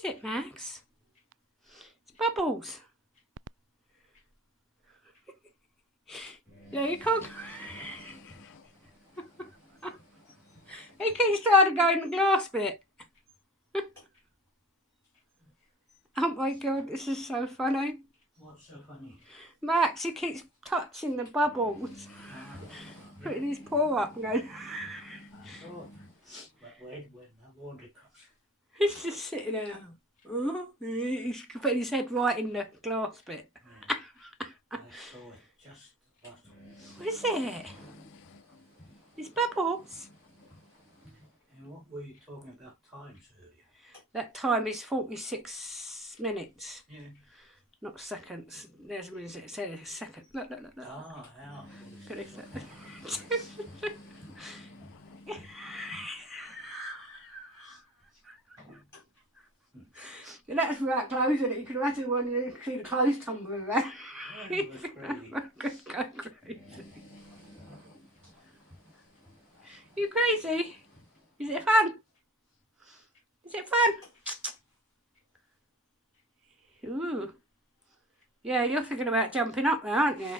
is it, Max? It's Bubbles. Yeah, you can't. He keeps trying to go in the glass bit. Oh my god, this is so funny. What's so funny? Max, he keeps touching the bubbles. Putting his paw up and going. I thought, but wait, when that water comes. He's just sitting there. He's putting his head right in the glass bit. Yeah, I saw it just last week. What is it? It's Bubbles. And what were you talking about times earlier? That time is 46 minutes, Yeah. not seconds. There's a minute, it says a second. Look. Ah, how? Look at this. And that's without clothes in it. You can imagine when you see the clothes tumbling around. Yeah, it was crazy. Go crazy. You crazy? Is it fun? Is it fun? Ooh. Yeah, you're thinking about jumping up there, aren't you?